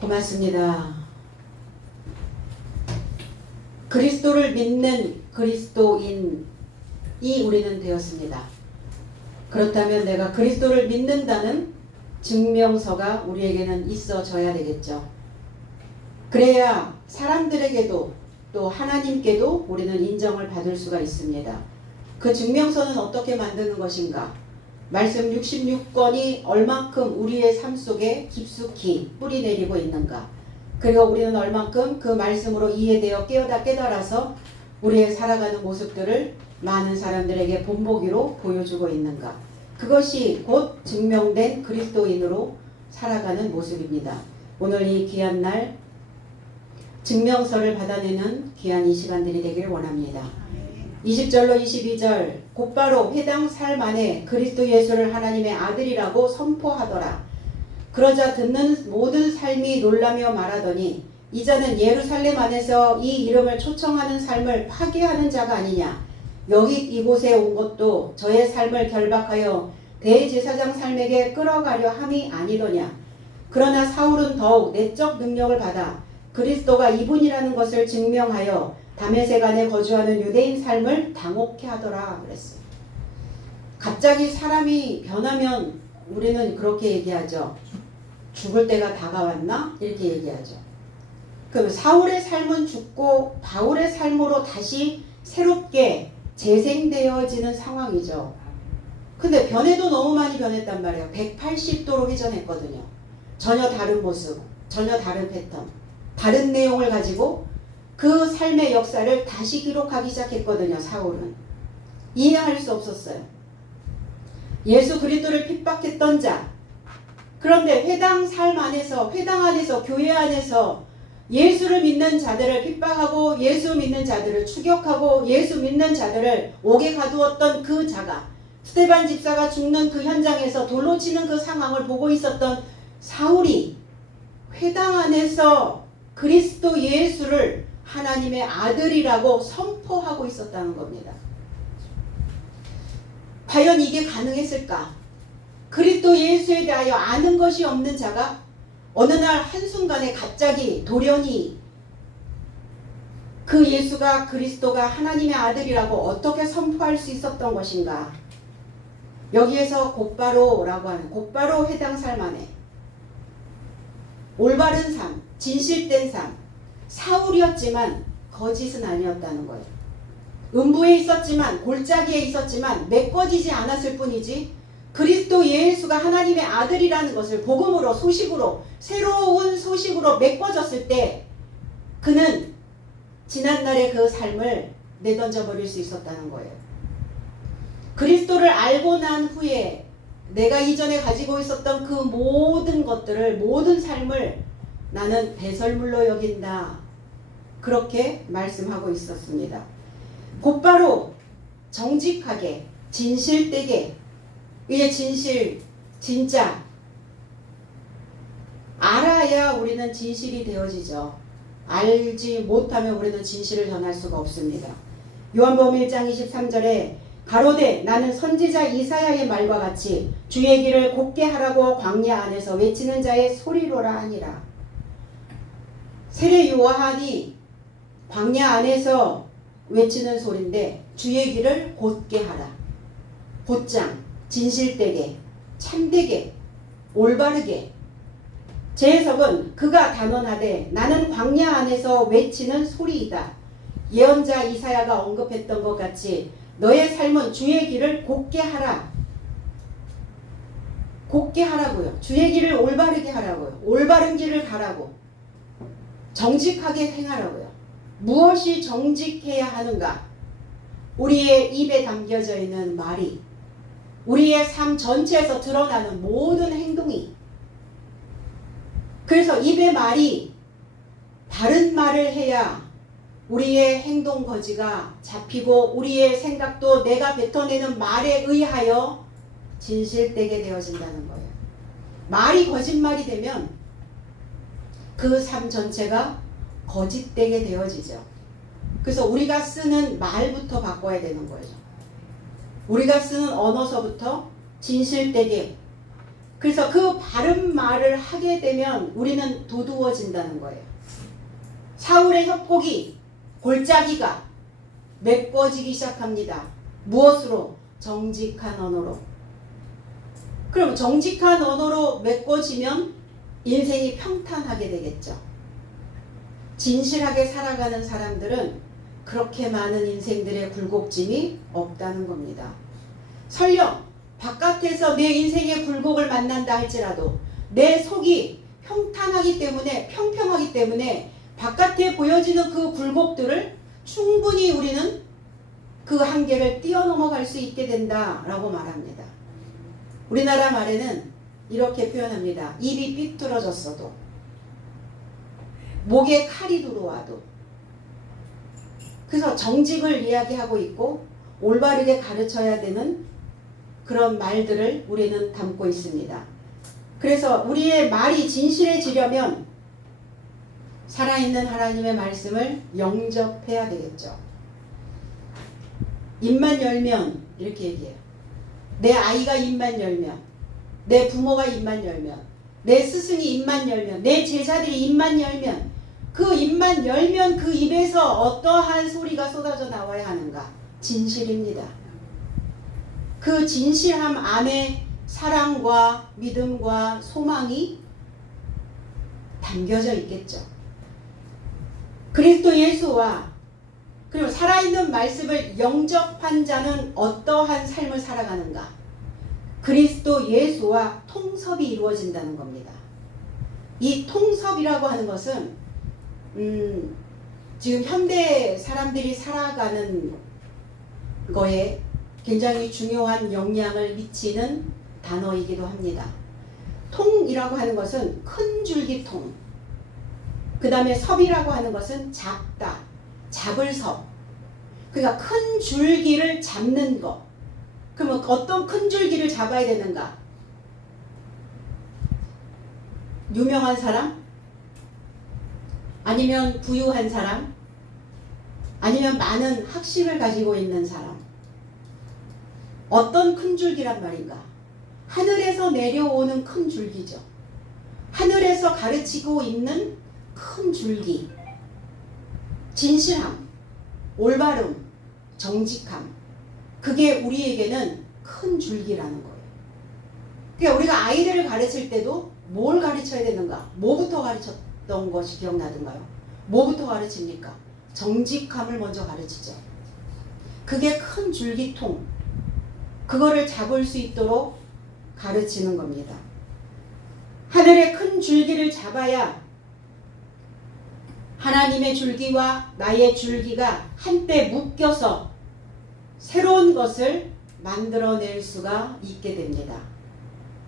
고맙습니다. 그리스도를 믿는 그리스도인이 우리는 되었습니다. 그렇다면 내가 그리스도를 믿는다는 증명서가 우리에게는 있어져야 되겠죠. 그래야 사람들에게도 또 하나님께도 우리는 인정을 받을 수가 있습니다. 그 증명서는 어떻게 만드는 것인가? 말씀 66권이 얼만큼 우리의 삶 속에 깊숙이 뿌리내리고 있는가? 그리고 우리는 얼만큼 그 말씀으로 이해되어 깨달아서 우리의 살아가는 모습들을 많은 사람들에게 본보기로 보여주고 있는가? 그것이 곧 증명된 그리스도인으로 살아가는 모습입니다. 오늘 이 귀한 날 증명서를 받아내는 귀한 이 시간들이 되기를 원합니다. 20절로 22절 곧바로 해당 삶 안에 그리스도 예수를 하나님의 아들이라고 선포하더라. 그러자 듣는 모든 삶이 놀라며 말하더니 이 자는 예루살렘 안에서 이 이름을 초청하는 삶을 파괴하는 자가 아니냐. 여기 이곳에 온 것도 저의 삶을 결박하여 대제사장 삶에게 끌어가려 함이 아니더냐. 그러나 사울은 더욱 내적 능력을 받아 그리스도가 이분이라는 것을 증명하여 다메섹 안에 거주하는 유대인 삶을 당혹해 하더라 그랬어요. 갑자기 사람이 변하면 우리는 그렇게 얘기하죠. 죽을 때가 다가왔나? 이렇게 얘기하죠. 그럼 사울의 삶은 죽고 바울의 삶으로 다시 새롭게 재생되어지는 상황이죠. 근데 변해도 너무 많이 변했단 말이에요. 180도로 회전했거든요. 전혀 다른 모습, 전혀 다른 패턴, 다른 내용을 가지고 그 삶의 역사를 다시 기록하기 시작했거든요. 사울은. 이해할 수 없었어요. 예수 그리스도를 핍박했던 자. 그런데 회당 삶 안에서, 회당 안에서, 교회 안에서 예수를 믿는 자들을 핍박하고 예수 믿는 자들을 추격하고 예수 믿는 자들을 옥에 가두었던 그 자가, 스데반 집사가 죽는 그 현장에서 돌로 치는 그 상황을 보고 있었던 사울이 회당 안에서 그리스도 예수를 하나님의 아들이라고 선포하고 있었다는 겁니다. 과연 이게 가능했을까? 그리스도 예수에 대하여 아는 것이 없는 자가 어느 날 한순간에 갑자기 돌연히 그 예수가 그리스도가 하나님의 아들이라고 어떻게 선포할 수 있었던 것인가? 여기에서 곧바로라고 하는 곧바로 해당 삶 안에 올바른 삶, 진실된 삶, 사울이었지만 거짓은 아니었다는 거예요. 음부에 있었지만 골짜기에 있었지만 메꿔지지 않았을 뿐이지 그리스도 예수가 하나님의 아들이라는 것을 복음으로 소식으로 새로운 소식으로 메꿔졌을 때 그는 지난날의 그 삶을 내던져 버릴 수 있었다는 거예요. 그리스도를 알고 난 후에 내가 이전에 가지고 있었던 그 모든 것들을 모든 삶을 나는 배설물로 여긴다. 그렇게 말씀하고 있었습니다. 곧바로 정직하게 진실되게 이제 진실 진짜 알아야 우리는 진실이 되어지죠. 알지 못하면 우리는 진실을 전할 수가 없습니다. 요한복음 1장 23절에 가로되 나는 선지자 이사야의 말과 같이 주의 길을 곧게 하라고 광야 안에서 외치는 자의 소리로라 하니라. 세례 요한이 광야 안에서 외치는 소리인데 주의 길을 곧게 하라. 곧장, 진실되게, 참되게, 올바르게. 제 해석은 그가 단언하되 나는 광야 안에서 외치는 소리이다. 예언자 이사야가 언급했던 것 같이 너의 삶은 주의 길을 곧게 하라. 곧게 하라고요. 주의 길을 올바르게 하라고요. 올바른 길을 가라고. 정직하게 행하라고요. 무엇이 정직해야 하는가? 우리의 입에 담겨져 있는 말이, 우리의 삶 전체에서 드러나는 모든 행동이. 그래서 입의 말이 바른 말을 해야 우리의 행동 거지가 잡히고 우리의 생각도 내가 뱉어내는 말에 의하여 진실되게 되어진다는 거예요. 말이 거짓말이 되면 그 삶 전체가 거짓되게 되어지죠. 그래서 우리가 쓰는 말부터 바꿔야 되는 거죠. 우리가 쓰는 언어서부터 진실되게 그래서 그 바른 말을 하게 되면 우리는 도두어진다는 거예요. 사울의 협곡이 골짜기가 메꿔지기 시작합니다. 무엇으로? 정직한 언어로. 그럼 정직한 언어로 메꿔지면 인생이 평탄하게 되겠죠. 진실하게 살아가는 사람들은 그렇게 많은 인생들의 굴곡짐이 없다는 겁니다. 설령 바깥에서 내 인생의 굴곡을 만난다 할지라도 내 속이 평탄하기 때문에, 평평하기 때문에 바깥에 보여지는 그 굴곡들을 충분히 우리는 그 한계를 뛰어넘어갈 수 있게 된다라고 말합니다. 우리나라 말에는 이렇게 표현합니다. 입이 삐뚤어졌어도, 목에 칼이 들어와도. 그래서 정직을 이야기하고 있고 올바르게 가르쳐야 되는 그런 말들을 우리는 담고 있습니다. 그래서 우리의 말이 진실해지려면 살아있는 하나님의 말씀을 영접해야 되겠죠. 입만 열면, 이렇게 얘기해요. 내 아이가 입만 열면, 내 부모가 입만 열면, 내 스승이 입만 열면, 내 제자들이 입만 열면, 그 입만 열면 그 입에서 어떠한 소리가 쏟아져 나와야 하는가? 진실입니다. 그 진실함 안에 사랑과 믿음과 소망이 담겨져 있겠죠. 그리스도 예수와 그리고 살아있는 말씀을 영접한 자는 어떠한 삶을 살아가는가? 그리스도 예수와 통섭이 이루어진다는 겁니다. 이 통섭이라고 하는 것은 지금 현대 사람들이 살아가는 거에 굉장히 중요한 영향을 미치는 단어이기도 합니다. 통이라고 하는 것은 큰 줄기통, 그 다음에 섭이라고 하는 것은 잡다, 잡을 섭. 그러니까 큰 줄기를 잡는 것. 그러면 어떤 큰 줄기를 잡아야 되는가? 유명한 사람? 아니면 부유한 사람? 아니면 많은 학식을 가지고 있는 사람? 어떤 큰 줄기란 말인가? 하늘에서 내려오는 큰 줄기죠. 하늘에서 가르치고 있는 큰 줄기. 진실함, 올바름, 정직함. 그게 우리에게는 큰 줄기라는 거예요. 그러니까 우리가 아이들을 가르칠 때도 뭘 가르쳐야 되는가? 뭐부터 가르쳤던 것이 기억나던가요? 뭐부터 가르칩니까? 정직함을 먼저 가르치죠. 그게 큰 줄기통. 그거를 잡을 수 있도록 가르치는 겁니다. 하늘의 큰 줄기를 잡아야 하나님의 줄기와 나의 줄기가 한때 묶여서 새로운 것을 만들어낼 수가 있게 됩니다.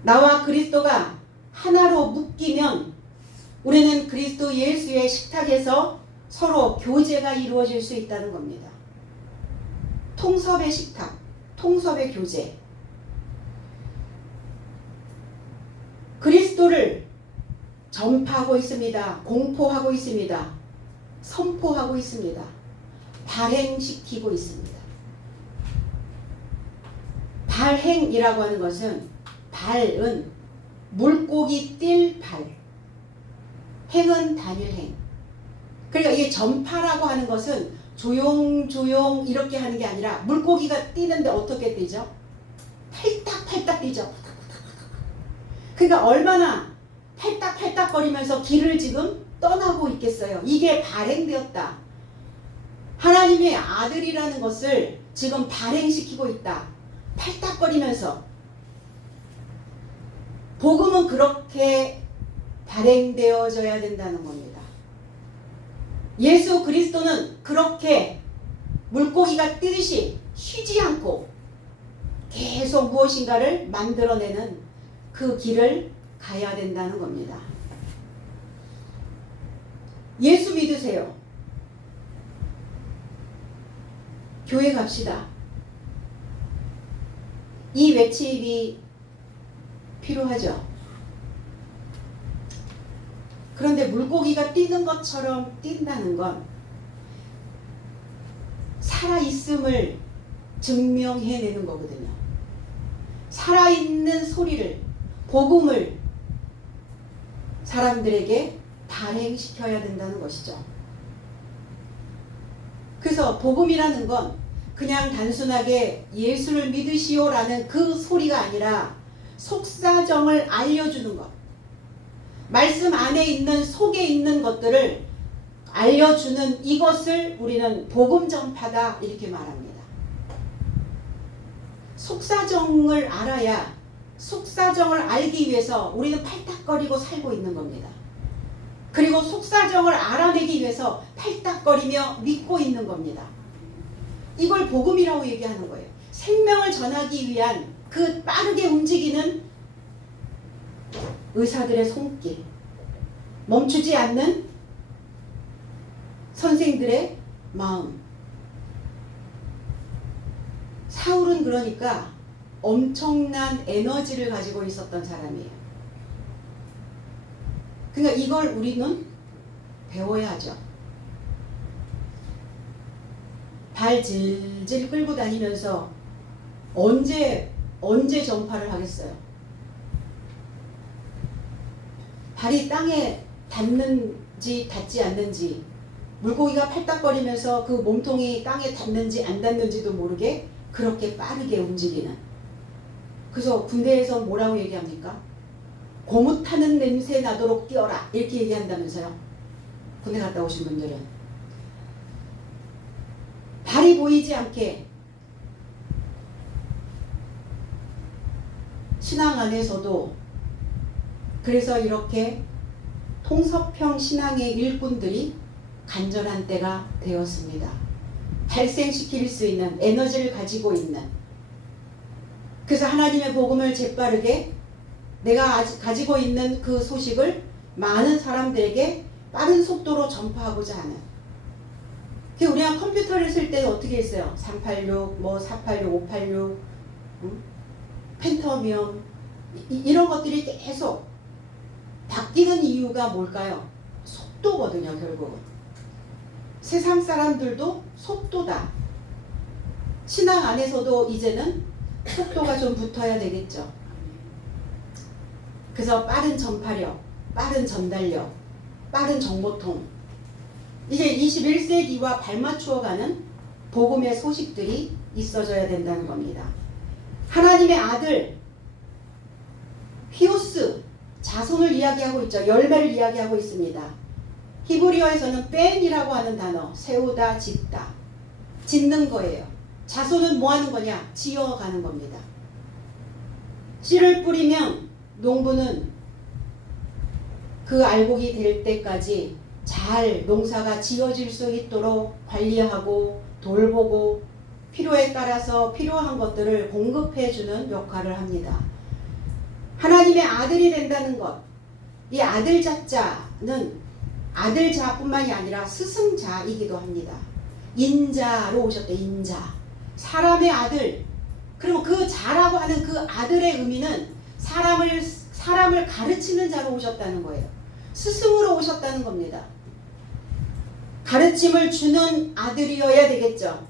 나와 그리스도가 하나로 묶이면 우리는 그리스도 예수의 식탁에서 서로 교제가 이루어질 수 있다는 겁니다. 통섭의 식탁, 통섭의 교제. 그리스도를 전파하고 있습니다. 공포하고 있습니다. 선포하고 있습니다. 발행시키고 있습니다. 발행이라고 하는 것은 발은 물고기 뛸 발, 행은 단일행. 그러니까 이게 전파라고 하는 것은 조용조용 이렇게 하는 게 아니라 물고기가 뛰는데 어떻게 뛰죠? 팔딱팔딱 뛰죠. 그러니까 얼마나 팔딱팔딱 거리면서 길을 지금 떠나고 있겠어요. 이게 발행되었다. 하나님의 아들이라는 것을 지금 발행시키고 있다. 팔딱거리면서. 복음은 그렇게 발행되어져야 된다는 겁니다. 예수 그리스도는 그렇게 물고기가 뛰듯이 쉬지 않고 계속 무엇인가를 만들어내는 그 길을 가야 된다는 겁니다. 예수 믿으세요. 교회 갑시다. 이 외침이 필요하죠. 그런데 물고기가 뛰는 것처럼 뛴다는 건 살아있음을 증명해내는 거거든요. 살아있는 소리를, 복음을 사람들에게 발행시켜야 된다는 것이죠. 그래서 복음이라는 건 그냥 단순하게 예수를 믿으시오라는 그 소리가 아니라 속사정을 알려주는 것. 말씀 안에 있는 속에 있는 것들을 알려주는 이것을 우리는 복음 전파다 이렇게 말합니다. 속사정을 알아야 속사정을 알기 위해서 우리는 팔딱거리고 살고 있는 겁니다. 그리고 속사정을 알아내기 위해서 팔딱거리며 믿고 있는 겁니다. 이걸 복음이라고 얘기하는 거예요. 생명을 전하기 위한 그 빠르게 움직이는 의사들의 손길, 멈추지 않는 선생들의 마음. 사울은 그러니까 엄청난 에너지를 가지고 있었던 사람이에요. 그러니까 이걸 우리는 배워야 하죠. 발 질질 끌고 다니면서 언제 전파를 하겠어요? 발이 땅에 닿는지 닿지 않는지, 물고기가 팔딱거리면서 그 몸통이 땅에 닿는지 안 닿는지도 모르게 그렇게 빠르게 움직이는. 그래서 군대에서 뭐라고 얘기합니까? 고무 타는 냄새 나도록 뛰어라 이렇게 얘기한다면서요. 군대 갔다 오신 분들은 발이 보이지 않게 신앙 안에서도, 그래서 이렇게 통섭형 신앙의 일꾼들이 간절한 때가 되었습니다. 발생시킬 수 있는 에너지를 가지고 있는. 그래서 하나님의 복음을 재빠르게 내가 가지고 있는 그 소식을 많은 사람들에게 빠른 속도로 전파하고자 하는. 우리가 컴퓨터를 쓸 때 어떻게 했어요? 386, 486, 586, 펜터미엄 이런 것들이 계속 바뀌는 이유가 뭘까요? 속도거든요, 결국은. 세상 사람들도 속도다. 신앙 안에서도 이제는 속도가 좀 붙어야 되겠죠. 그래서 빠른 전파력, 빠른 전달력, 빠른 정보통. 이제 21세기와 발맞추어가는 복음의 소식들이 있어져야 된다는 겁니다. 하나님의 아들 히오스, 자손을 이야기하고 있죠. 열매를 이야기하고 있습니다. 히브리어에서는 뺀이라고 하는 단어, 세우다, 짓다, 짓는 거예요. 자손은 뭐 하는 거냐? 지어가는 겁니다. 씨를 뿌리면 농부는 그 알곡이 될 때까지 잘 농사가 지어질 수 있도록 관리하고 돌보고 필요에 따라서 필요한 것들을 공급해주는 역할을 합니다. 하나님의 아들이 된다는 것, 이 아들자자는 아들자뿐만이 아니라 스승자이기도 합니다. 인자로 오셨대. 인자, 사람의 아들. 그리고 그 자라고 하는 그 아들의 의미는 사람을 가르치는 자로 오셨다는 거예요. 스승으로 오셨다는 겁니다. 가르침을 주는 아들이어야 되겠죠.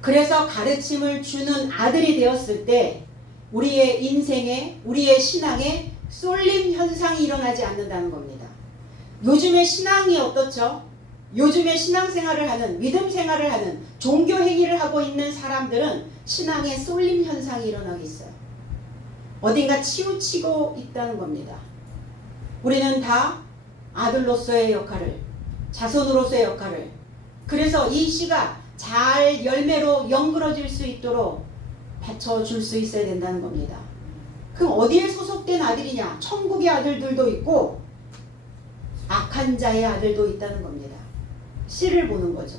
그래서 가르침을 주는 아들이 되었을 때 우리의 인생에, 우리의 신앙에 쏠림 현상이 일어나지 않는다는 겁니다. 요즘의 신앙이 어떻죠? 요즘에 신앙생활을 하는, 믿음 생활을 하는, 종교 행위를 하고 있는 사람들은 신앙에 쏠림 현상이 일어나고 있어요. 어딘가 치우치고 있다는 겁니다. 우리는 다 아들로서의 역할을, 자손으로서의 역할을, 그래서 이 씨가 잘 열매로 연그러질 수 있도록 받쳐줄 수 있어야 된다는 겁니다. 그럼 어디에 소속된 아들이냐? 천국의 아들들도 있고 악한 자의 아들도 있다는 겁니다. 씨를 보는 거죠.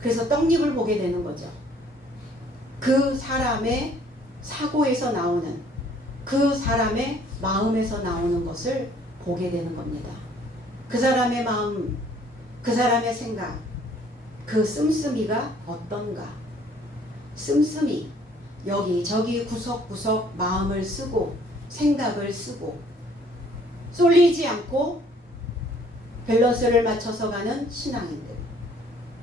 그래서 떡잎을 보게 되는 거죠. 그 사람의 사고에서 나오는, 그 사람의 마음에서 나오는 것을 보게 되는 겁니다. 그 사람의 마음, 그 사람의 생각, 그 씀씀이가 어떤가. 씀씀이 여기저기 구석구석 마음을 쓰고 생각을 쓰고 쏠리지 않고 밸런스를 맞춰서 가는 신앙인들,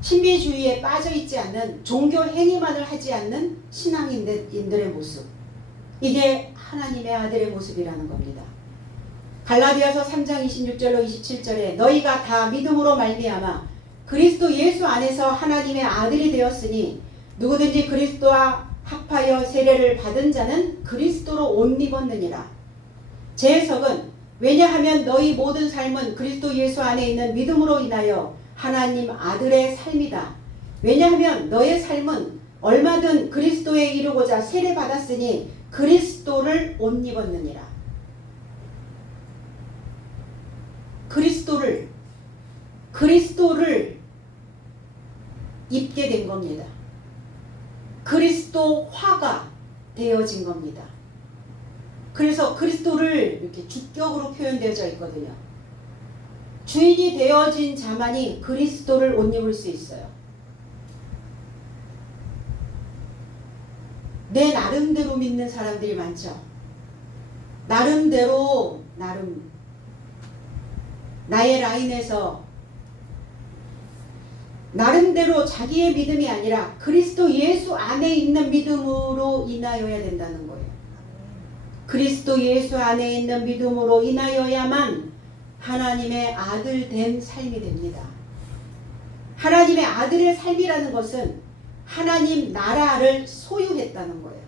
신비주의에 빠져있지 않는, 종교 행위만을 하지 않는 신앙인들의 모습. 이게 하나님의 아들의 모습이라는 겁니다. 갈라디아서 3장 26절로 27절에 너희가 다 믿음으로 말미암아 그리스도 예수 안에서 하나님의 아들이 되었으니 누구든지 그리스도와 합하여 세례를 받은 자는 그리스도로 옷 입었느니라. 제 해석은 왜냐하면 너희 모든 삶은 그리스도 예수 안에 있는 믿음으로 인하여 하나님 아들의 삶이다. 왜냐하면 너의 삶은 얼마든 그리스도에 이르고자 세례 받았으니 그리스도를 옷 입었느니라. 그리스도를 입게 된 겁니다. 그리스도화가 되어진 겁니다. 그래서 그리스도를 이렇게 주격으로 표현되어져 있거든요. 주인이 되어진 자만이 그리스도를 옷 입을 수 있어요. 내 나름대로 믿는 사람들이 많죠. 나름대로 나의 라인에서 나름대로 자기의 믿음이 아니라 그리스도 예수 안에 있는 믿음으로 인하여야 된다는 거예요. 그리스도 예수 안에 있는 믿음으로 인하여야만 하나님의 아들 된 삶이 됩니다. 하나님의 아들의 삶이라는 것은 하나님 나라를 소유했다는 거예요.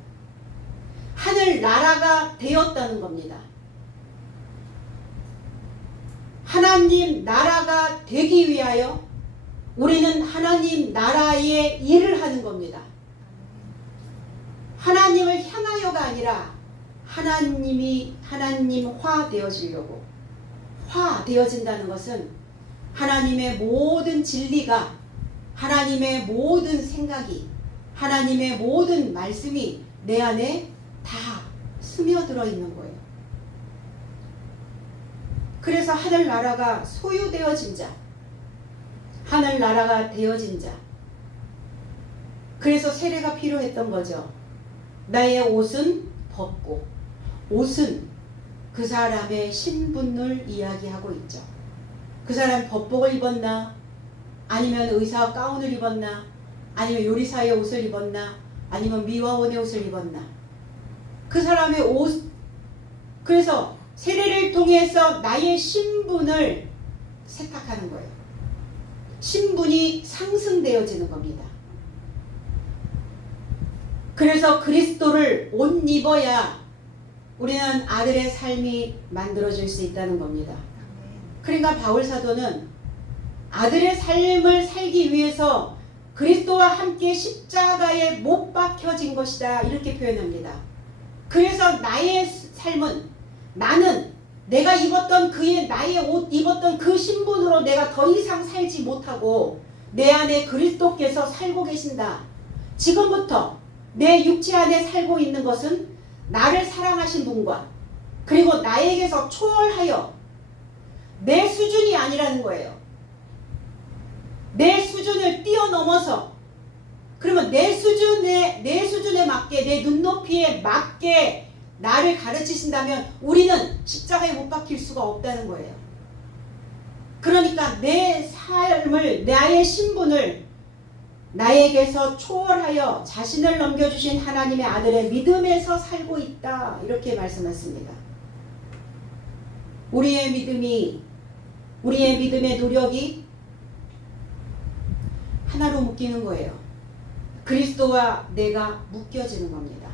하늘 나라가 되었다는 겁니다. 하나님 나라가 되기 위하여 우리는 하나님 나라의 일을 하는 겁니다. 하나님을 향하여가 아니라 하나님이 하나님화 되어지려고. 화 되어진다는 것은 하나님의 모든 진리가, 하나님의 모든 생각이, 하나님의 모든 말씀이 내 안에 다 스며들어 있는 거예요. 그래서 하늘나라가 소유되어진 자, 하늘나라가 되어진 자. 그래서 세례가 필요했던 거죠. 나의 옷은 벗고, 옷은 그 사람의 신분을 이야기하고 있죠. 그 사람 법복을 입었나? 아니면 의사 가운을 입었나? 아니면 요리사의 옷을 입었나? 아니면 미화원의 옷을 입었나? 그 사람의 옷. 그래서 세례를 통해서 나의 신분을 세탁하는 거예요. 신분이 상승되어지는 겁니다. 그래서 그리스도를 옷 입어야 우리는 아들의 삶이 만들어질 수 있다는 겁니다. 그러니까 바울 사도는 아들의 삶을 살기 위해서 그리스도와 함께 십자가에 못 박혀진 것이다, 이렇게 표현합니다. 그래서 나의 삶은, 나는 내가 입었던 나의 옷 입었던 그 신분으로 내가 더 이상 살지 못하고 내 안에 그리스도께서 살고 계신다. 지금부터 내 육체 안에 살고 있는 것은 나를 사랑하신 분과 그리고 나에게서 초월하여 내 수준이 아니라는 거예요. 내 수준을 뛰어넘어서, 그러면 내 수준에 맞게, 내 눈높이에 맞게 나를 가르치신다면 우리는 십자가에 못 박힐 수가 없다는 거예요. 그러니까 내 삶을, 나의 신분을 나에게서 초월하여 자신을 넘겨주신 하나님의 아들의 믿음에서 살고 있다, 이렇게 말씀하십니다. 우리의 믿음의 노력이 하나로 묶이는 거예요. 그리스도와 내가 묶여지는 겁니다.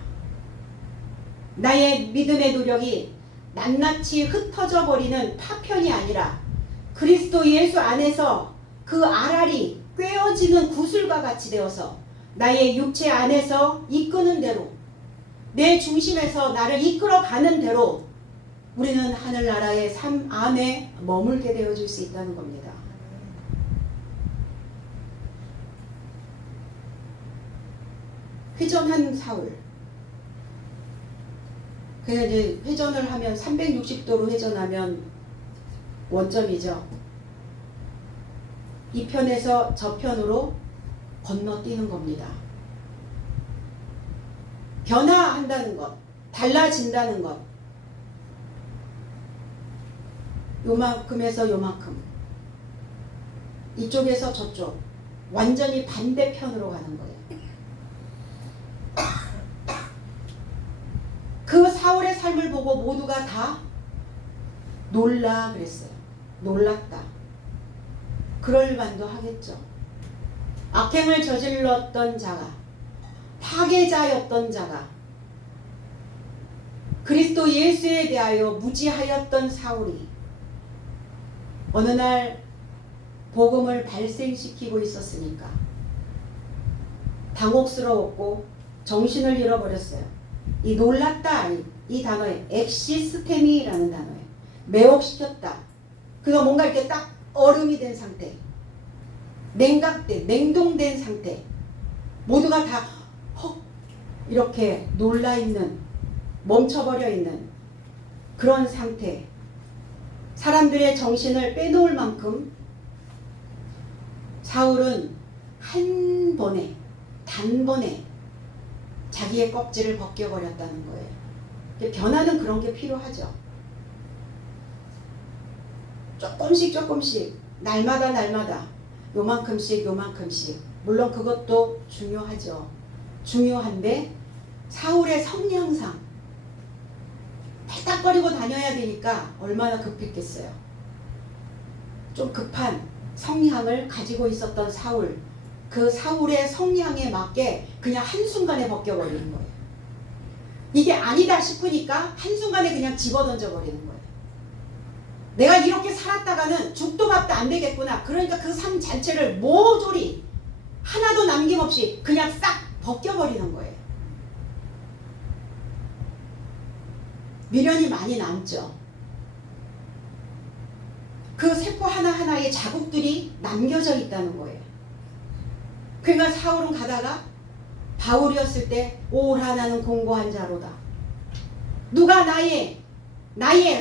나의 믿음의 노력이 낱낱이 흩어져 버리는 파편이 아니라 그리스도 예수 안에서 그 알알이 꿰어지는 구슬과 같이 되어서 나의 육체 안에서 이끄는 대로, 내 중심에서 나를 이끌어가는 대로 우리는 하늘나라의 삶 안에 머물게 되어질 수 있다는 겁니다. 회전한 사울. 그래서 이제 회전을 하면 360도로 회전하면 원점이죠. 이 편에서 저 편으로 건너뛰는 겁니다. 변화한다는 것, 달라진다는 것. 요만큼에서 요만큼, 이쪽에서 저쪽, 완전히 반대편으로 가는 거예요. 삶을 보고 모두가 다 놀라 그랬어요. 놀랐다. 그럴 만도 하겠죠. 악행을 저질렀던 자가, 파괴자였던 자가, 그리스도 예수에 대하여 무지하였던 사울이 어느 날 복음을 발생시키고 있었으니까 당혹스러웠고 정신을 잃어버렸어요. 이 놀랐다, 이 단어에 엑시스테미라는 단어에 매혹시켰다. 그래서 뭔가 이렇게 딱 얼음이 된 상태, 냉각된, 냉동된 상태, 모두가 다 헉 이렇게 놀라있는, 멈춰버려 있는 그런 상태, 사람들의 정신을 빼놓을 만큼 사울은 한 번에, 단번에 자기의 껍질을 벗겨버렸다는 거예요. 변화는 그런 게 필요하죠. 조금씩 날마다 요만큼씩 물론 그것도 중요하죠. 중요한데 사울의 성향상 팔딱거리고 다녀야 되니까 얼마나 급했겠어요. 좀 급한 성향을 가지고 있었던 사울, 그 사울의 성향에 맞게 그냥 한순간에 벗겨버리는 거예요. 이게 아니다 싶으니까 한순간에 그냥 집어던져 버리는 거예요. 내가 이렇게 살았다가는 죽도 밥도 안 되겠구나. 그러니까 그 삶 자체를 모조리 하나도 남김없이 그냥 싹 벗겨버리는 거예요. 미련이 많이 남죠. 그 세포 하나하나에 자국들이 남겨져 있다는 거예요. 그러니까 사울은 가다가 바울이었을 때 오라 나는 공고한 자로다. 누가 나의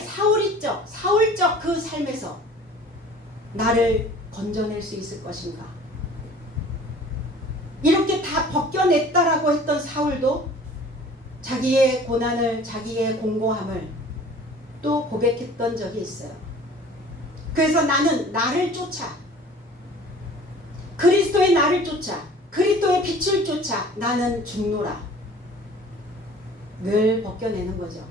사울적 그 삶에서 나를 건져낼 수 있을 것인가. 이렇게 다 벗겨냈다라고 했던 사울도 자기의 고난을, 자기의 공고함을 또 고백했던 적이 있어요. 그래서 나는 나를 쫓아, 그리스도의 나를 쫓아, 그리스도의 빛을 쫓아 나는 죽노라. 늘 벗겨내는 거죠.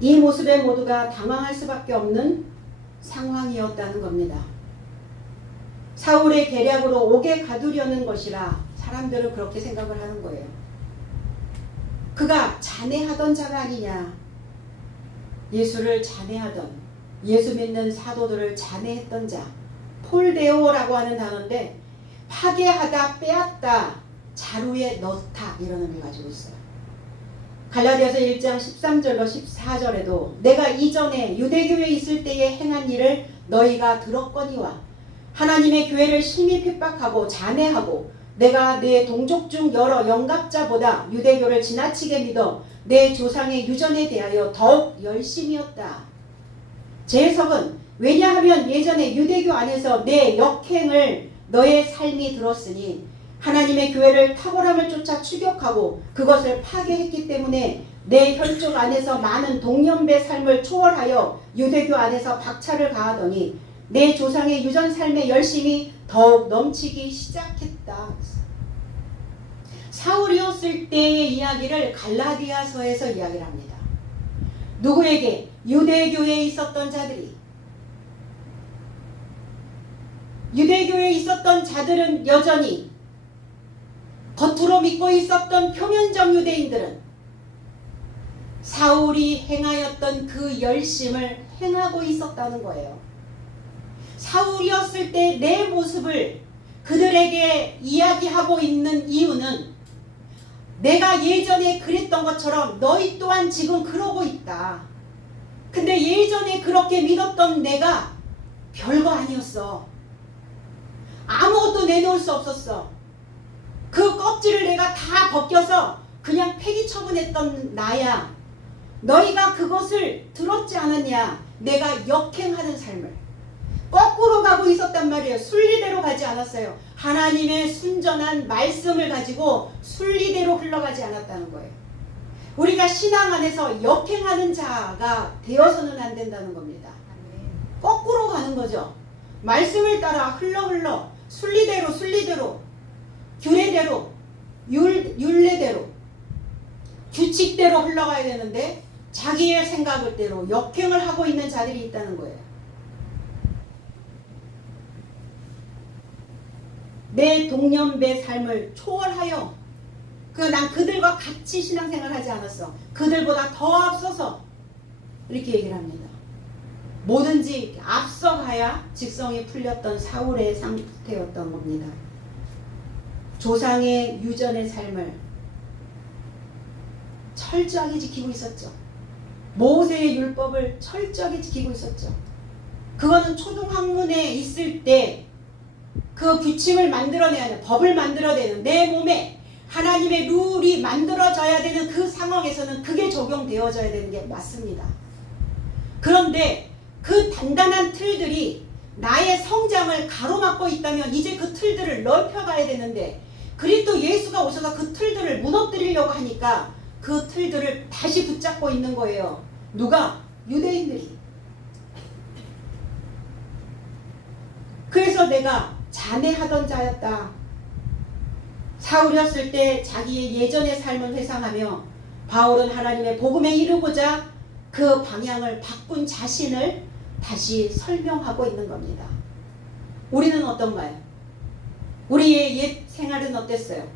이 모습에 모두가 당황할 수밖에 없는 상황이었다는 겁니다. 사울의 계략으로 옥에 가두려는 것이라 사람들은 그렇게 생각을 하는 거예요. 그가 잔해하던 자가 아니냐. 예수를 잔해하던, 예수 믿는 사도들을 잔해했던 자, 폴데오라고 하는 단어인데 파괴하다, 빼앗다, 자루에 넣다 이런 의미를 가지고 있어요. 갈라디아서 1장 13절로 14절에도 내가 이전에 유대교에 있을 때에 행한 일을 너희가 들었거니와 하나님의 교회를 심히 핍박하고 잔해하고 내가 내 동족 중 여러 영갑자보다 유대교를 지나치게 믿어 내 조상의 유전에 대하여 더욱 열심이었다. 제 해석은 왜냐하면 예전에 유대교 안에서 내 역행을 너의 삶이 들었으니 하나님의 교회를 탁월함을 쫓아 추격하고 그것을 파괴했기 때문에 내 혈족 안에서 많은 동년배 삶을 초월하여 유대교 안에서 박차를 가하더니 내 조상의 유전 삶의 열심이 더욱 넘치기 시작했다. 사울이었을 때의 이야기를 갈라디아서에서 이야기를 합니다. 누구에게? 유대교에 있었던 자들이. 유대교에 있었던 자들은 여전히 겉으로 믿고 있었던 표면적 유대인들은 사울이 행하였던 그 열심을 행하고 있었다는 거예요. 사울이었을 때 내 모습을 그들에게 이야기하고 있는 이유는 내가 예전에 그랬던 것처럼 너희 또한 지금 그러고 있다. 근데 예전에 그렇게 믿었던 내가 별거 아니었어. 아무것도 내놓을 수 없었어. 그 껍질을 내가 다 벗겨서 그냥 폐기 처분했던 나야. 너희가 그것을 들었지 않았냐. 내가 역행하는 삶을 거꾸로 가고 있었단 말이에요. 순리대로 가지 않았어요. 하나님의 순전한 말씀을 가지고 순리대로 흘러가지 않았다는 거예요. 우리가 신앙 안에서 역행하는 자가 되어서는 안 된다는 겁니다. 거꾸로 가는 거죠. 말씀을 따라 흘러 순리대로 규례대로 율례대로 규칙대로 흘러가야 되는데 자기의 생각대로 역행을 하고 있는 자들이 있다는 거예요. 내 동년배 삶을 초월하여 난 그들과 같이 신앙생활을 하지 않았어. 그들보다 더 앞서서 이렇게 얘기를 합니다. 뭐든지 앞서가야 직성이 풀렸던 사울의 상태였던 겁니다. 조상의 유전의 삶을 철저하게 지키고 있었죠. 모세의 율법을 철저하게 지키고 있었죠. 그거는 초등학문에 있을 때 그 규칙을 만들어내야 하는, 법을 만들어내는, 내 몸에 하나님의 룰이 만들어져야 되는 그 상황에서는 그게 적용되어져야 되는 게 맞습니다. 그런데 그 단단한 틀들이 나의 성장을 가로막고 있다면 이제 그 틀들을 넓혀가야 되는데, 그리스도 예수가 오셔서 그 틀들을 무너뜨리려고 하니까 그 틀들을 다시 붙잡고 있는 거예요. 누가? 유대인들이. 그래서 내가 잔해하던 자였다. 사울이었을 때 자기의 예전의 삶을 회상하며 바울은 하나님의 복음에 이르고자 그 방향을 바꾼 자신을 다시 설명하고 있는 겁니다. 우리는 어떤가요? 우리의 옛 생활은 어땠어요?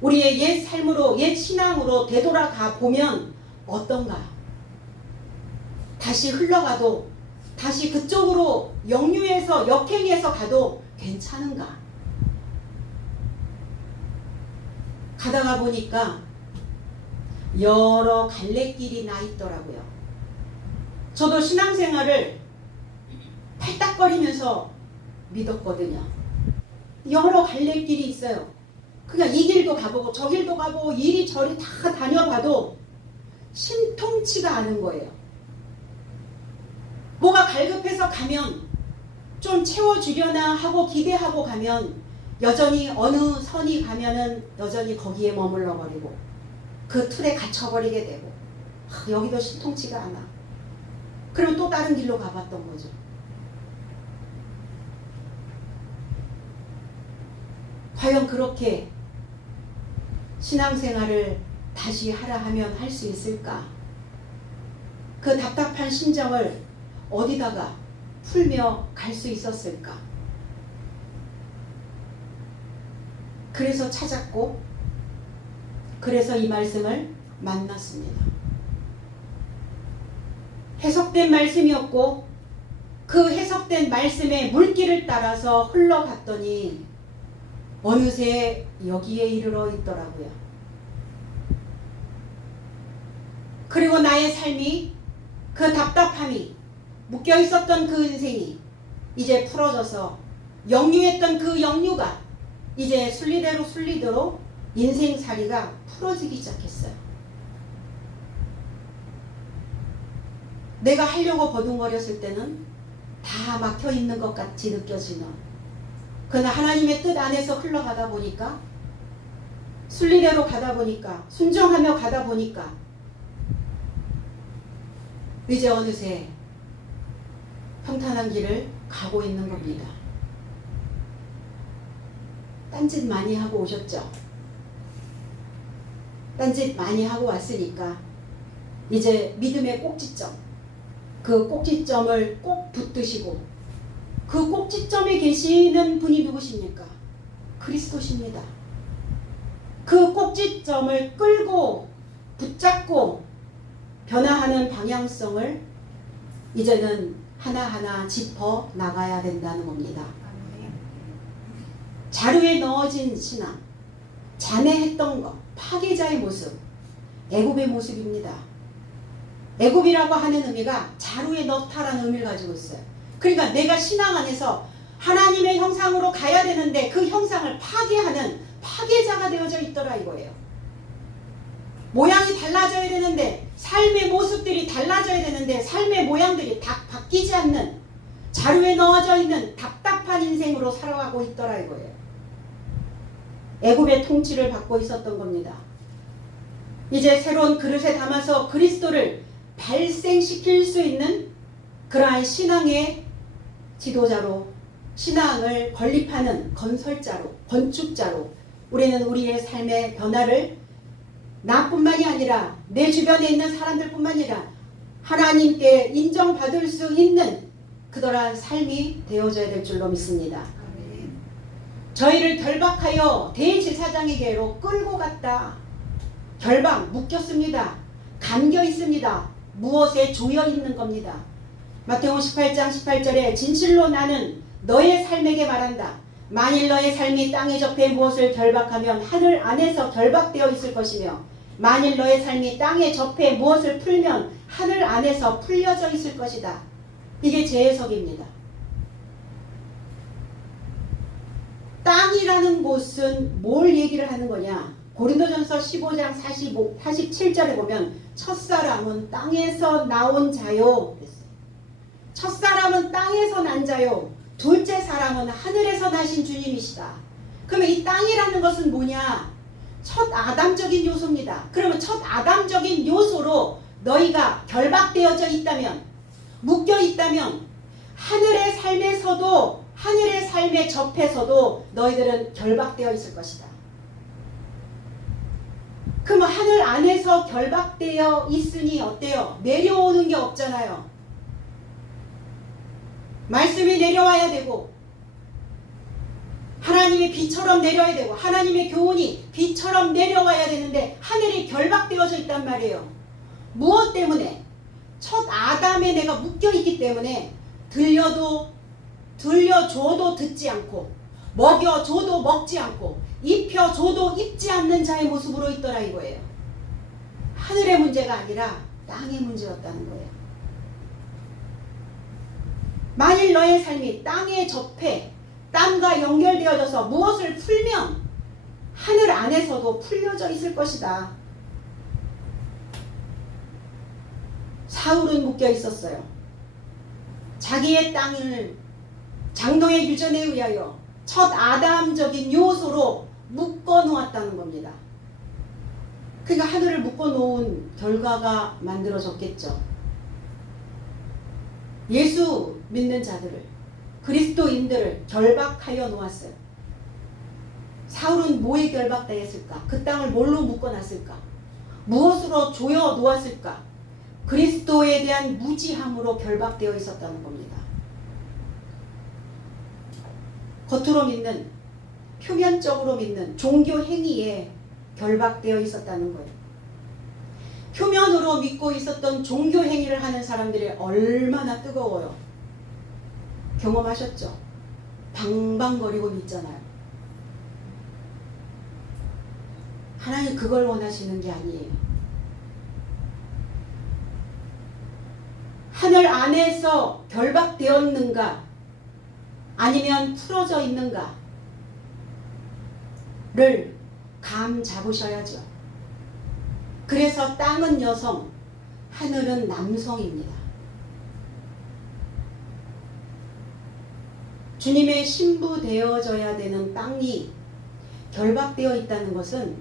우리의 옛 삶으로, 옛 신앙으로 되돌아가 보면 어떤가? 다시 흘러가도, 다시 그쪽으로 역류해서 역행해서 가도 괜찮은가? 가다가 보니까 여러 갈래길이 나 있더라고요. 저도 신앙생활을 팔딱거리면서 믿었거든요. 여러 갈래길이 있어요. 그냥 이 길도 가보고 저 길도 가보고 이리저리 다 다녀봐도 신통치가 않은 거예요. 뭐가 갈급해서 가면 좀 채워주려나 하고 기대하고 가면 여전히 어느 선이 가면은 여전히 거기에 머물러 버리고 그 틀에 갇혀버리게 되고 여기도 신통치가 않아. 그러면 또 다른 길로 가봤던 거죠. 과연 그렇게 신앙생활을 다시 하라 하면 할 수 있을까? 그 답답한 심정을 어디다가 풀며 갈 수 있었을까? 그래서 찾았고, 그래서 이 말씀을 만났습니다. 해석된 말씀이었고, 그 해석된 말씀의 물길을 따라서 흘러갔더니 어느새 여기에 이르러 있더라고요. 그리고 나의 삶이, 그 답답함이, 묶여 있었던 그 인생이 이제 풀어져서 역류했던 그 역류가 이제 순리대로 인생살이가 풀어지기 시작했어요. 내가 하려고 버둥거렸을 때는 다 막혀 있는 것 같이 느껴지는, 그러나 하나님의 뜻 안에서 흘러가다 보니까, 순리대로 가다 보니까, 순종하며 가다 보니까 이제 어느새 평탄한 길을 가고 있는 겁니다. 딴짓 많이 하고 오셨죠? 딴짓 많이 하고 왔으니까 이제 믿음의 꼭지점, 그 꼭지점을 꼭 붙드시고, 그 꼭지점에 계시는 분이 누구십니까? 그리스도십니다. 그 꼭지점을 끌고 붙잡고 변화하는 방향성을 이제는 하나하나 짚어 나가야 된다는 겁니다. 자루에 넣어진 신앙, 잔해했던 것, 파괴자의 모습, 애굽의 모습입니다. 애굽이라고 하는 의미가 자루에 넣다라는 의미를 가지고 있어요. 그러니까 내가 신앙 안에서 하나님의 형상으로 가야 되는데 그 형상을 파괴하는 파괴자가 되어져 있더라 이거예요. 모양이 달라져야 되는데, 삶의 모습들이 달라져야 되는데 삶의 모양들이 다 바뀌지 않는, 자루에 넣어져 있는 답답한 인생으로 살아가고 있더라 이거예요. 애굽의 통치를 받고 있었던 겁니다. 이제 새로운 그릇에 담아서 그리스도를 발생시킬 수 있는 그러한 신앙의 지도자로, 신앙을 건립하는 건설자로, 건축자로 우리는 우리의 삶의 변화를 나뿐만이 아니라 내 주변에 있는 사람들뿐만 아니라 하나님께 인정받을 수 있는 그러한 삶이 되어져야 될 줄로 믿습니다. 저희를 결박하여 대제사장에게로 끌고 갔다. 결박, 묶였습니다. 감겨 있습니다. 무엇에 조여 있는 겁니다. 마태복음 18장 18절에 진실로 나는 너의 삶에게 말한다. 만일 너의 삶이 땅에 접해 무엇을 결박하면 하늘 안에서 결박되어 있을 것이며 만일 너의 삶이 땅에 접해 무엇을 풀면 하늘 안에서 풀려져 있을 것이다. 이게 제 해석입니다. 땅이라는 곳은 뭘 얘기를 하는 거냐? 고린도전서 15장 47절에 보면 첫사람은 땅에서 나온 자요. 첫사람은 땅에서 난 자요. 둘째 사람은 하늘에서 나신 주님이시다. 그러면 이 땅이라는 것은 뭐냐? 첫 아담적인 요소입니다. 그러면 첫 아담적인 요소로 너희가 결박되어져 있다면, 묶여 있다면 하늘의 삶에서도 하늘의 삶에 접해서도 너희들은 결박되어 있을 것이다. 그러면 하늘 안에서 결박되어 있으니 어때요? 내려오는 게 없잖아요. 말씀이 내려와야 되고 하나님의 비처럼 내려야 되고 하나님의 교훈이 비처럼 내려와야 되는데 하늘이 결박되어져 있단 말이에요. 무엇 때문에? 첫 아담에 내가 묶여있기 때문에 들려줘도 듣지 않고 먹여줘도 먹지 않고 입혀줘도 입지 않는 자의 모습으로 있더라 이거예요. 하늘의 문제가 아니라 땅의 문제였다는 거예요. 만일 너의 삶이 땅에 접해 땅과 연결되어져서 무엇을 풀면 하늘 안에서도 풀려져 있을 것이다. 사울은 묶여 있었어요. 자기의 땅을 장동의 유전에 의하여 첫 아담적인 요소로 묶어 놓았다는 겁니다. 그러니까 하늘을 묶어 놓은 결과가 만들어졌겠죠. 예수 믿는 자들을, 그리스도인들을 결박하여 놓았어요. 사울은 뭐에 결박당했을까? 그 땅을 뭘로 묶어놨을까? 무엇으로 조여 놓았을까? 그리스도에 대한 무지함으로 결박되어 있었다는 겁니다. 겉으로 믿는, 표면적으로 믿는 종교 행위에 결박되어 있었다는 거예요. 표면으로 믿고 있었던 종교 행위를 하는 사람들이 얼마나 뜨거워요. 경험하셨죠? 방방거리고 믿잖아요. 하나님 그걸 원하시는 게 아니에요. 하늘 안에서 결박되었는가 아니면 풀어져 있는가를 감 잡으셔야죠. 그래서 땅은 여성, 하늘은 남성입니다. 주님의 신부 되어져야 되는 땅이 결박되어 있다는 것은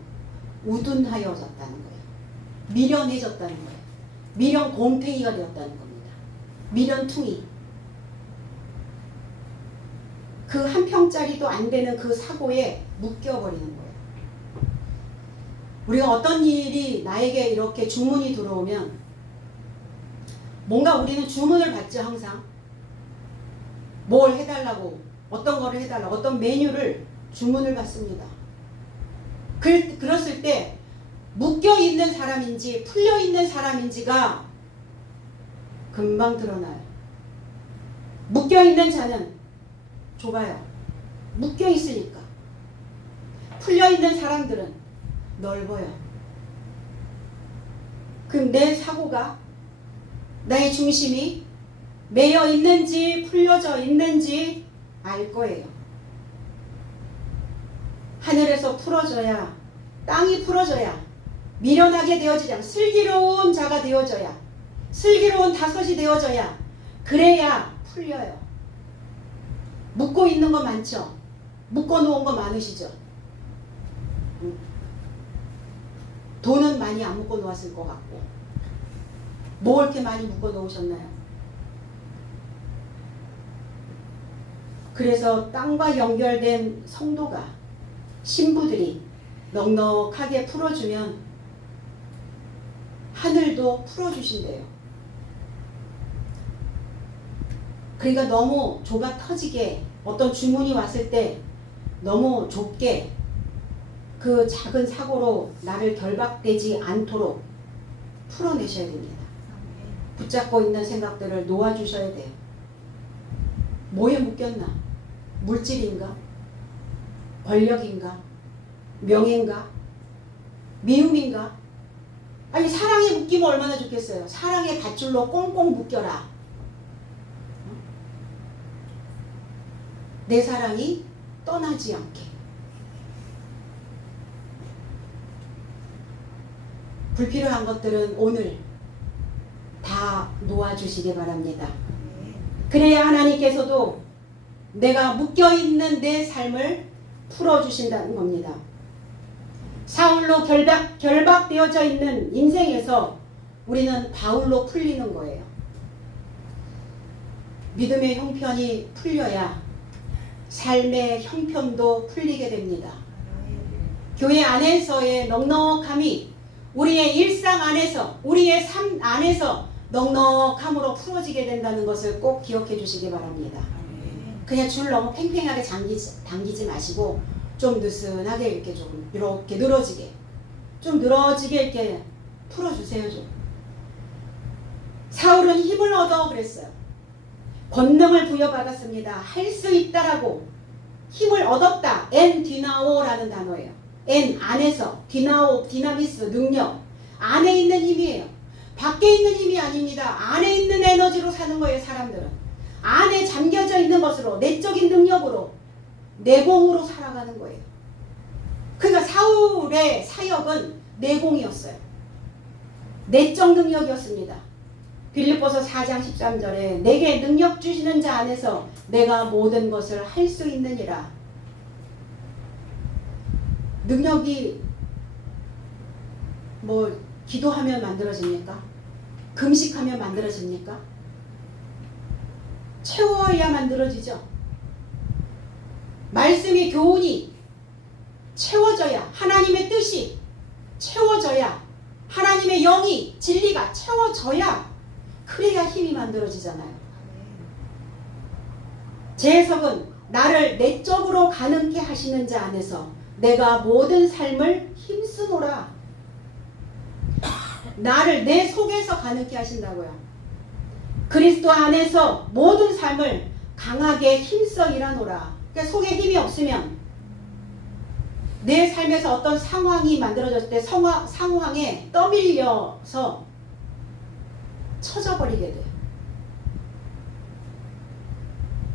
우둔하여졌다는 거예요. 미련해졌다는 거예요. 미련 곰탱이가 되었다는 겁니다. 미련퉁이. 그 한 평짜리도 안 되는 그 사고에 묶여버리는 거예요. 우리가 어떤 일이 나에게 이렇게 주문이 들어오면 뭔가 우리는 주문을 받죠. 항상 뭘 해달라고, 어떤 거를 해달라고, 어떤 메뉴를 주문을 받습니다. 그랬을 때 묶여있는 사람인지 풀려있는 사람인지가 금방 드러나요. 묶여있는 자는 좁아요. 묶여있으니까. 풀려있는 사람들은 넓어요. 그럼 내 사고가, 나의 중심이 매여 있는지 풀려져 있는지 알 거예요. 하늘에서 풀어져야, 땅이 풀어져야, 미련하게 되어지자, 슬기로운 자가 되어져야, 슬기로운 다섯이 되어져야, 그래야 풀려요. 묶고 있는 거 많죠? 묶어 놓은 거 많으시죠? 돈은 많이 안 묶어 놓았을 것 같고, 뭐 이렇게 많이 묶어 놓으셨나요? 그래서 땅과 연결된 성도가, 신부들이 넉넉하게 풀어주면 하늘도 풀어주신대요. 그러니까 너무 좁아 터지게 어떤 주문이 왔을 때 너무 좁게 그 작은 사고로 나를 결박되지 않도록 풀어내셔야 됩니다. 붙잡고 있는 생각들을 놓아주셔야 돼요. 뭐에 묶였나? 물질인가? 권력인가? 명예인가? 미움인가? 아니 사랑에 묶이면 얼마나 좋겠어요. 사랑의 밧줄로 꽁꽁 묶여라. 내 사랑이 떠나지 않게. 불필요한 것들은 오늘 다 놓아주시기 바랍니다. 그래야 하나님께서도 내가 묶여있는 내 삶을 풀어주신다는 겁니다. 사울로 결박되어져 있는 인생에서 우리는 바울로 풀리는 거예요. 믿음의 형편이 풀려야 삶의 형편도 풀리게 됩니다. 교회 안에서의 넉넉함이 우리의 일상 안에서, 우리의 삶 안에서 넉넉함으로 풀어지게 된다는 것을 꼭 기억해 주시기 바랍니다. 그냥 줄 너무 팽팽하게 당기지 마시고 좀 느슨하게 이렇게 좀 이렇게 늘어지게, 좀 늘어지게 이렇게 풀어주세요. 좀. 사울은 힘을 얻어 그랬어요. 권능을 부여받았습니다. 할 수 있다라고 힘을 얻었다. 엔 디나오라는 단어예요. 엔 안에서, 디나오, 디나미스, 능력. 안에 있는 힘이에요. 밖에 있는 힘이 아닙니다. 안에 있는 에너지로 사는 거예요. 사람들은. 안에 잠겨져 있는 것으로, 내적인 능력으로, 내공으로 살아가는 거예요. 그러니까 사울의 사역은 내공이었어요. 내적 능력이었습니다. 빌립보서 4장 13절에 내게 능력 주시는 자 안에서 내가 모든 것을 할 수 있느니라. 능력이 뭐 기도하면 만들어집니까? 금식하면 만들어집니까? 채워야 만들어지죠. 말씀이, 교훈이 채워져야, 하나님의 뜻이 채워져야, 하나님의 영이, 진리가 채워져야, 그래야 힘이 만들어지잖아요. 제 해석은 나를 내적으로 가능케 하시는 자 안에서 내가 모든 삶을 힘쓰노라. 나를 내 속에서 가능케 하신다고요. 그리스도 안에서 모든 삶을 강하게 힘써 일하노라. 그러니까 속에 힘이 없으면 내 삶에서 어떤 상황이 만들어졌을 때 상황에 떠밀려서 처져버리게 돼요.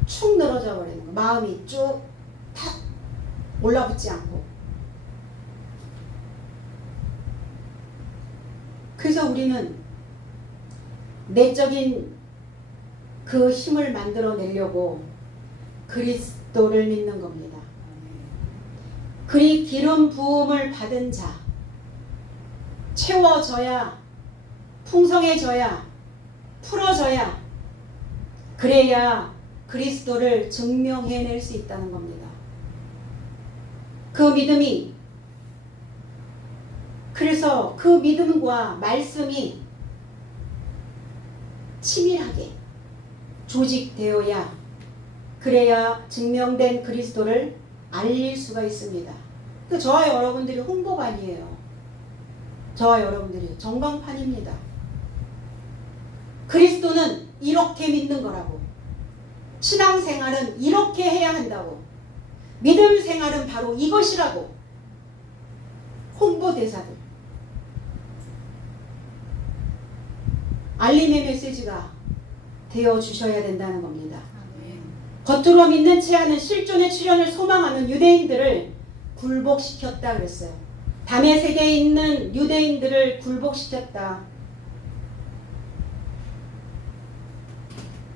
축 늘어져 버리는 거. 마음이 쭉 탁 올라붙지 않고. 그래서 우리는 내적인 그 힘을 만들어내려고 그리스도를 믿는 겁니다. 그리 기름 부음을 받은 자, 채워져야, 풍성해져야, 풀어져야, 그래야 그리스도를 증명해낼 수 있다는 겁니다. 그 믿음이, 그래서 그 믿음과 말씀이 치밀하게 조직되어야, 그래야 증명된 그리스도를 알릴 수가 있습니다. 그 저와 여러분들이 홍보관이에요. 저와 여러분들이 전광판입니다. 그리스도는 이렇게 믿는 거라고. 신앙생활은 이렇게 해야 한다고. 믿음 생활은 바로 이것이라고. 홍보대사들. 알림의 메시지가 되어주셔야 된다는 겁니다. 겉으로 믿는 채 하는 실존의 출현을 소망하는 유대인들을 굴복시켰다 그랬어요. 담의 세계에 있는 유대인들을 굴복시켰다.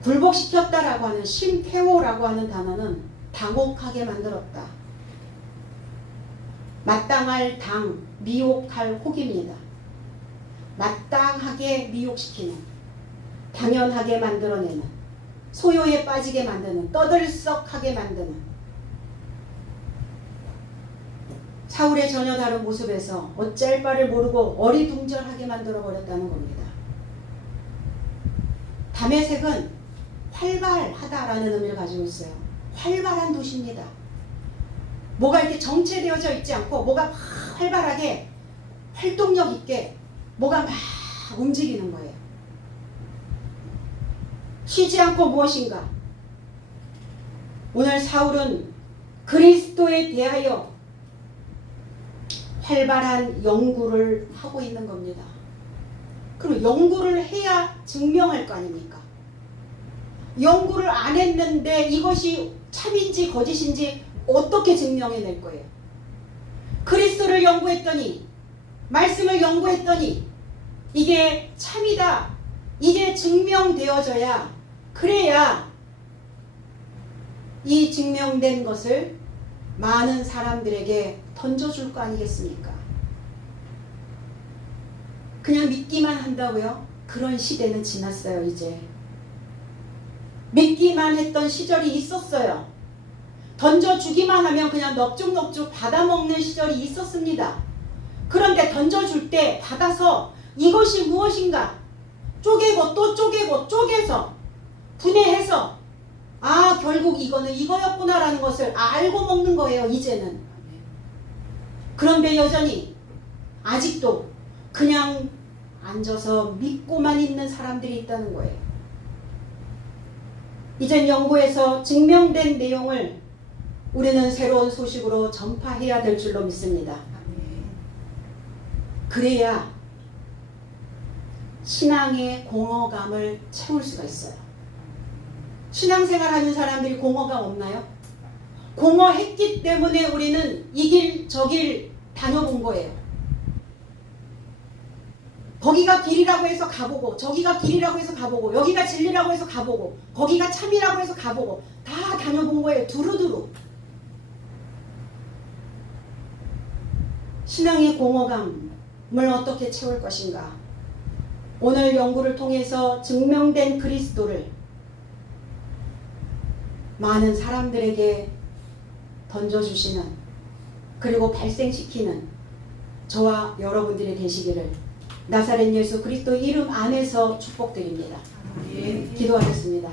굴복시켰다라고 하는 심태호라고 하는 단어는 당혹하게 만들었다. 마땅할 당, 미혹할 혹입니다. 마땅하게 미혹시키는, 당연하게 만들어내는, 소요에 빠지게 만드는, 떠들썩하게 만드는. 사울의 전혀 다른 모습에서 어찌할 바를 모르고 어리둥절하게 만들어버렸다는 겁니다. 다메섹은 활발하다라는 의미를 가지고 있어요. 활발한 도시입니다. 뭐가 이렇게 정체되어져 있지 않고 뭐가 막 활발하게 활동력 있게 뭐가 막 움직이는 거예요. 쉬지 않고 무엇인가. 오늘 사울은 그리스도에 대하여 활발한 연구를 하고 있는 겁니다. 그럼 연구를 해야 증명할 거 아닙니까? 연구를 안 했는데 이것이 참인지 거짓인지 어떻게 증명해낼 거예요? 그리스도를 연구했더니, 말씀을 연구했더니 이게 참이다, 이게 증명되어져야, 그래야 이 증명된 것을 많은 사람들에게 던져줄 거 아니겠습니까? 그냥 믿기만 한다고요? 그런 시대는 지났어요. 이제 믿기만 했던 시절이 있었어요. 던져주기만 하면 그냥 넙죽넙죽 받아먹는 시절이 있었습니다. 그런데 던져줄 때 받아서 이것이 무엇인가 쪼개고 또 쪼개고 쪼개서 분해해서 아, 결국 이거는 이거였구나 라는 것을 알고 먹는 거예요. 이제는. 그런데 여전히 아직도 그냥 앉아서 믿고만 있는 사람들이 있다는 거예요. 이젠 연구에서 증명된 내용을 우리는 새로운 소식으로 전파해야 될 줄로 믿습니다. 그래야 신앙의 공허감을 채울 수가 있어요. 신앙생활 하는 사람들이 공허감 없나요? 공허했기 때문에 우리는 이 길 저 길 다녀본 거예요. 거기가 길이라고 해서 가보고, 저기가 길이라고 해서 가보고, 여기가 진리라고 해서 가보고, 거기가 참이라고 해서 가보고, 다 다녀본 거예요. 두루두루. 신앙의 공허감을 어떻게 채울 것인가? 오늘 연구를 통해서 증명된 그리스도를 많은 사람들에게 던져주시는, 그리고 발생시키는 저와 여러분들이 되시기를 나사렛 예수 그리스도 이름 안에서 축복드립니다. 기도하겠습니다.